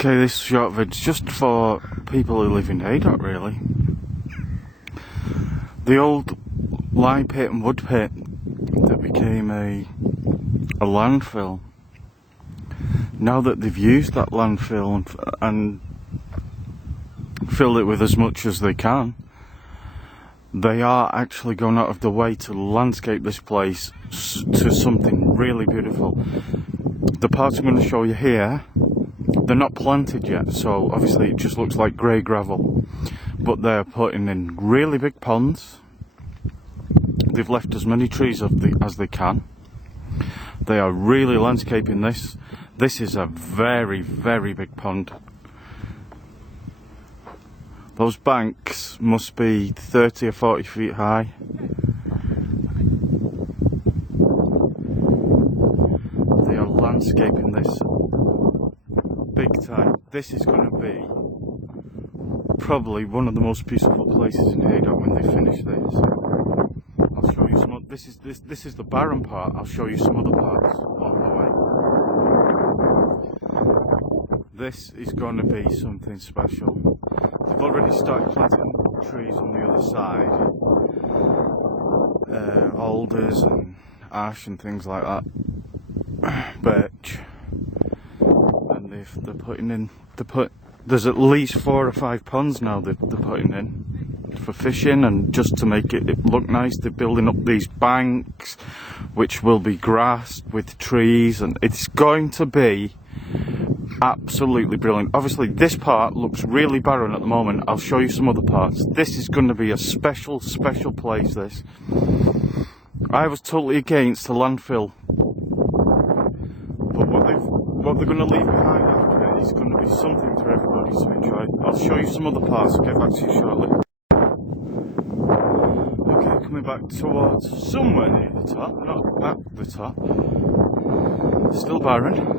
Okay, this short vid's just for people who live in Haydock, really. The old lime pit and wood pit that became a landfill. Now that they've used that landfill and filled it with as much as they can, they are actually going out of the way to landscape this place to something really beautiful. The parts I'm going to show you here, they're not planted yet, so obviously it just looks like grey gravel, but they're putting in really big ponds. They've left as many trees as they can. They are really landscaping this. This is a very, very big pond. Those banks must be 30 or 40 feet high. They are landscaping this big time. This is going to be probably one of the most beautiful places in Haydock when they finish this. I'll show you some. This is the barren part. I'll show you some other parts on the way. This is going to be something special. They've already started planting trees on the other side, alders and ash and things like that, birch, and they're putting in. There's at least 4 or 5 ponds now that they're putting in for fishing, and just to make it look nice, they're building up these banks, which will be grassed with trees, and it's going to be absolutely brilliant. Obviously this part looks really barren at the moment. I'll show you some other parts. This is going to be a special place, this. I was totally against the landfill, but what they're going to leave behind after it is going to be something for everybody to enjoy. I'll show you some other parts. I'll get back to you shortly. Okay, coming back towards somewhere near the top, not at the top. Still barren.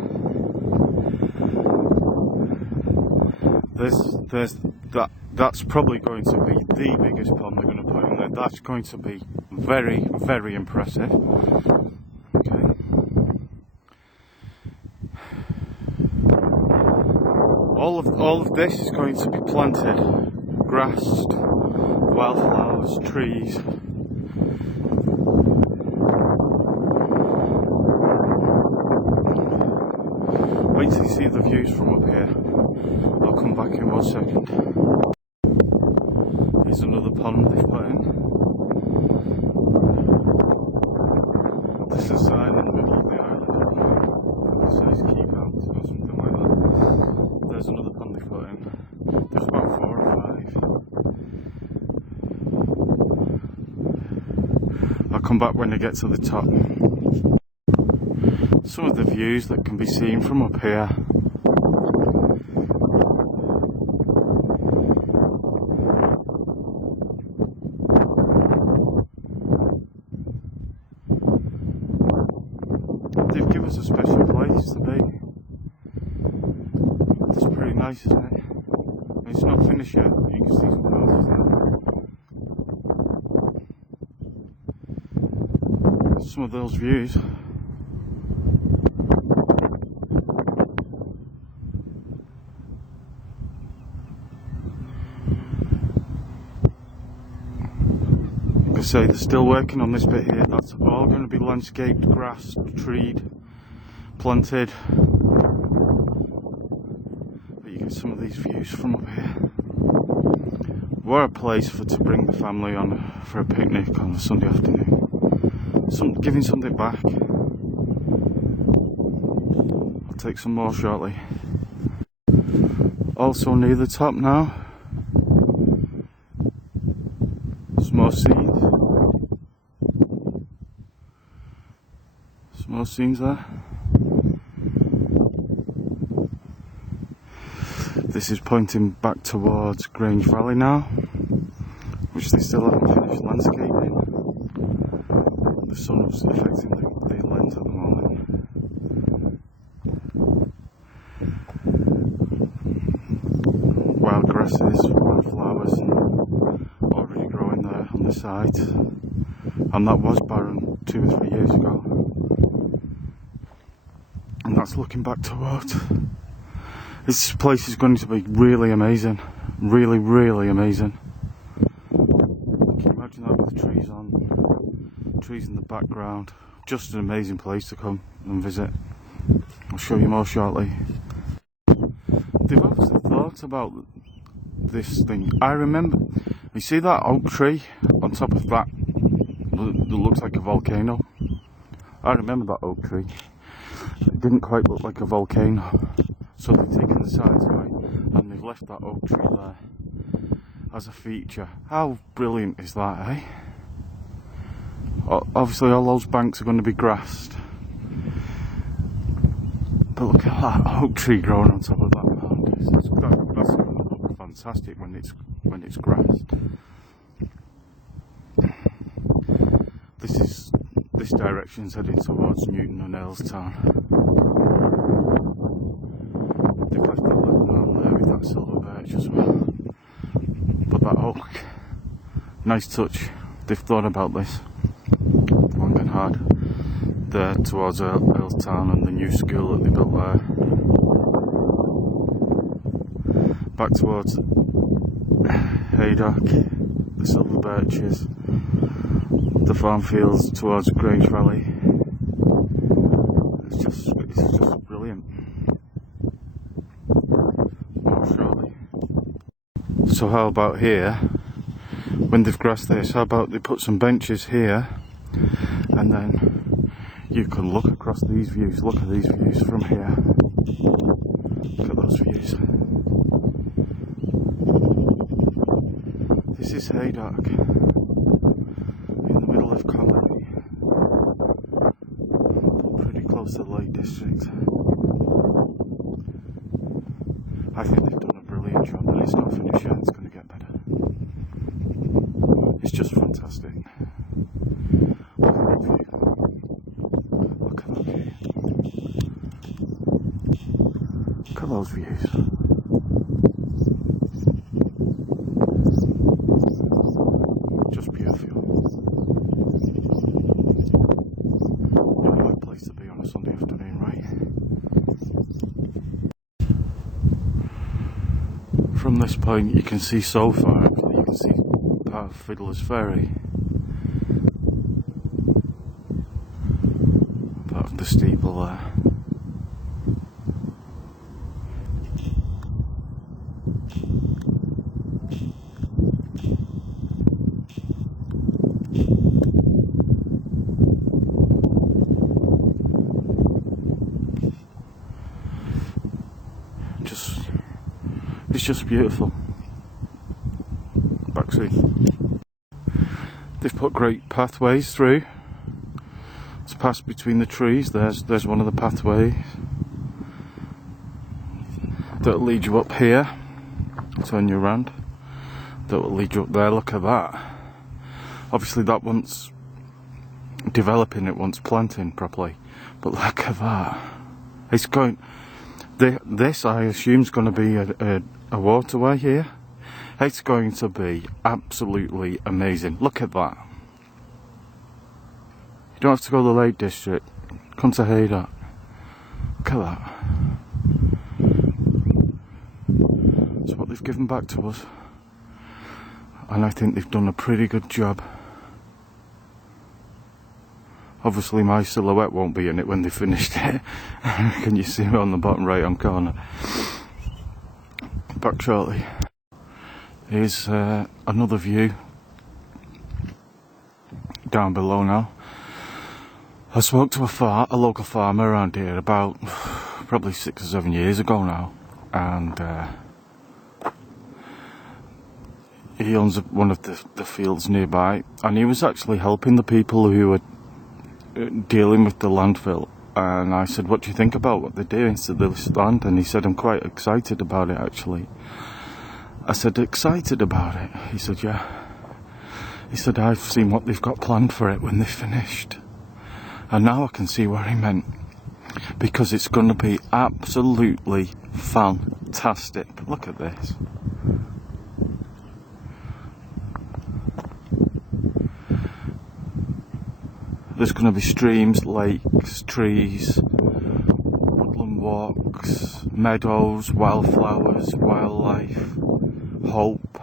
That's probably going to be the biggest pond they're going to put in there. That's going to be very, very impressive. Okay. All of this is going to be planted, grassed, wildflowers, trees. Wait till you see the views from up here. I'll come back in 1 second. Here's another pond they've put in. There's a sign in the middle of the island that says keep out or something like that. There's another pond they've put in. There's about 4 or 5. I'll come back when I get to the top. Some of the views that can be seen from up here. They've given us a special place to be. It's pretty nice, isn't it? It's not finished yet, but you can see some houses there. Some of those views. Like I say, they're still working on this bit here. That's all going to be landscaped, grassed, treed, planted. But you get some of these views from up here. What a place to bring the family on for a picnic on a Sunday afternoon. Giving something back. I'll take some more shortly. Also near the top now. Some more scenes. Some more scenes there. This is pointing back towards Grange Valley now, which they still haven't finished landscaping. The sun's affecting the lens at the moment. Wild grasses, wild flowers, already growing there on the sides. And that was barren 2 or 3 years ago. And that's looking back towards This place is going to be really amazing. Really, really amazing. Can you imagine that with trees on, trees in the background? Just an amazing place to come and visit. I'll show you more shortly. They've obviously thought about this thing. I remember, you see that oak tree on top of that looks like a volcano? I remember that oak tree. It didn't quite look like a volcano. So they've taken the sides away and they've left that oak tree there as a feature. How brilliant is that, eh? Obviously all those banks are going to be grassed. But look at that oak tree growing on top of that mound. That's going to look fantastic when it's grassed. This direction's heading towards Newton and Earlstown. They've left that little mound there with that silver birch as well. But that oak, nice touch. They've thought about this long and hard. There towards Earlstown and the new school that they built there. Back towards Haydock, the silver birches, the farm fields towards Grange Valley. It's just brilliant. Oh, surely. So how about here, when they've grassed this, how about they put some benches here, and then you can look across these views. Look at these views from here. Look at those views. This is Haydock, in the middle of Connery, pretty close to the Lake District. I think they've done a brilliant job, and it's not finished yet, it's going to get better. It's just fantastic. Look at that view. Look at that view. Look at those views. Just beautiful. What a good place to be on a Sunday afternoon, right? From this point you can see so far, actually. You can see part of Fiddler's Ferry. Part of the steeple there. It's just beautiful. Backseat. They've put great pathways through to pass between the trees. There's one of the pathways that'll lead you up here. Turn you around. That will lead you up there. Look at that. Obviously that wants developing, it wants planting properly. But look at that. It's going. This I assume is going to be a waterway here. It's going to be absolutely amazing. Look at that. You don't have to go to the Lake District. Come to Haydock. Look at that. It's what they've given back to us. And I think they've done a pretty good job. Obviously my silhouette won't be in it when they finished it. Can you see me on the bottom right hand corner? Back shortly. Here's another view down below now. I spoke to a local farmer around here about probably 6 or 7 years ago now, and he owns one of the fields nearby, and he was actually helping the people who were dealing with the landfill. And I said, what do you think about what they're doing to this land? And he said, I'm quite excited about it actually. I said, excited about it? He said, yeah. He said, I've seen what they've got planned for it when they're finished. And now I can see what he meant, because it's going to be absolutely fantastic. Look at this. There's going to be streams, lakes, trees, woodland walks, haystacks, meadows, wildflowers, wildlife, hope.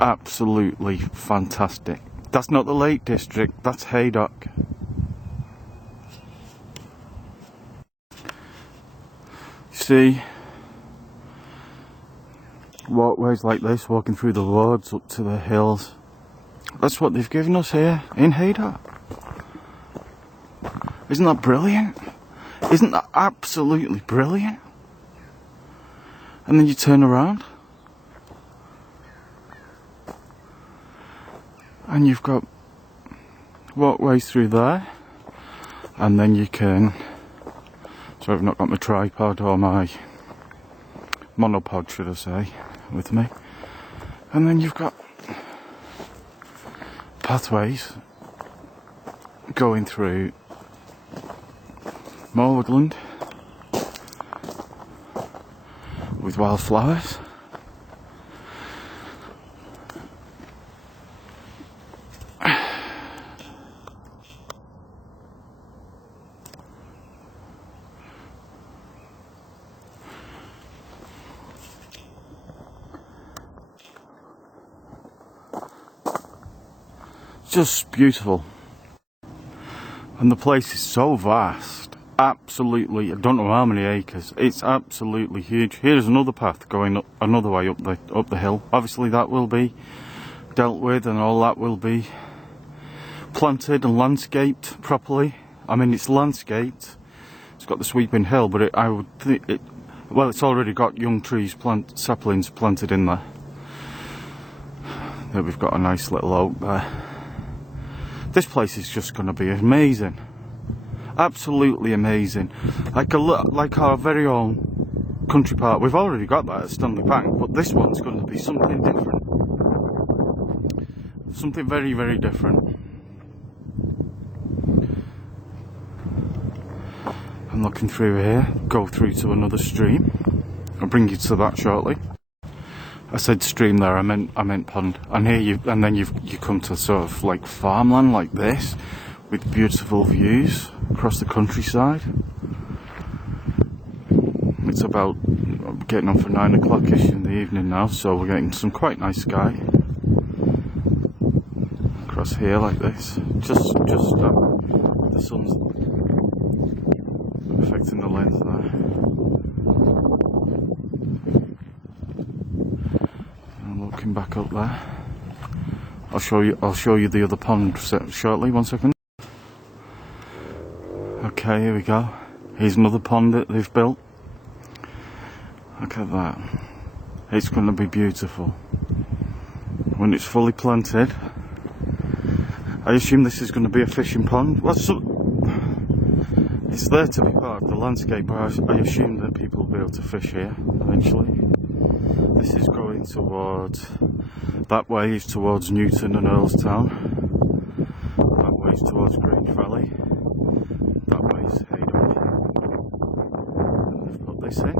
Absolutely fantastic. That's not the Lake District, that's Haydock. See, walkways like this, walking through the woods up to the hills. That's what they've given us here in Haydock. Isn't that brilliant? Isn't that absolutely brilliant? And then you turn around and you've got walkways through there, and then you can, so I've not got my tripod or my monopod, should I say, with me, and then you've got pathways going through more woodland with wildflowers. Just beautiful, and the place is so vast. Absolutely, I don't know how many acres. It's absolutely huge. Here's another path going up, another way up the hill. Obviously that will be dealt with, and all that will be planted and landscaped properly. I mean, it's landscaped. It's got the sweeping hill, but I would think it. Well, it's already got young trees, saplings planted in there. There we've got a nice little oak there. This place is just going to be amazing. Absolutely amazing. Like our very own country park. We've already got that at Stanley Bank, but this one's going to be something different. Something very, very different. I'm looking through here, go through to another stream. I'll bring you to that shortly. I said stream there, I meant pond. And here then you come to sort of like farmland like this, with beautiful views across the countryside. It's about getting on for 9 o'clock-ish in the evening now, so we're getting some quite nice sky across here like this. Just the sun's affecting the lens there. I'm looking back up there. I'll show you the other pond shortly. 1 second. Okay, here we go. Here's another pond that they've built. Look at that. It's going to be beautiful when it's fully planted. I assume this is going to be a fishing pond. Well, it's there to be part of the landscape, but I assume that people will be able to fish here eventually. This is going towards, that way is towards Newton and Earlstown. That way is towards Grange Valley. That way is Haydock. And they've put this in. And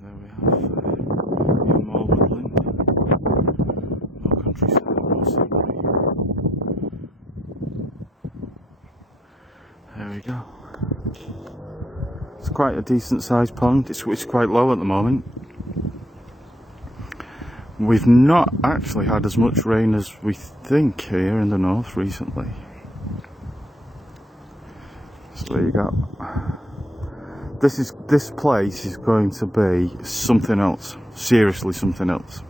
there we have even more woodland, more countryside, more scenery. There we go. It's quite a decent sized pond. It's quite low at the moment. We've not actually had as much rain as we think here in the north recently. So there you go. This place is going to be something else. Seriously something else.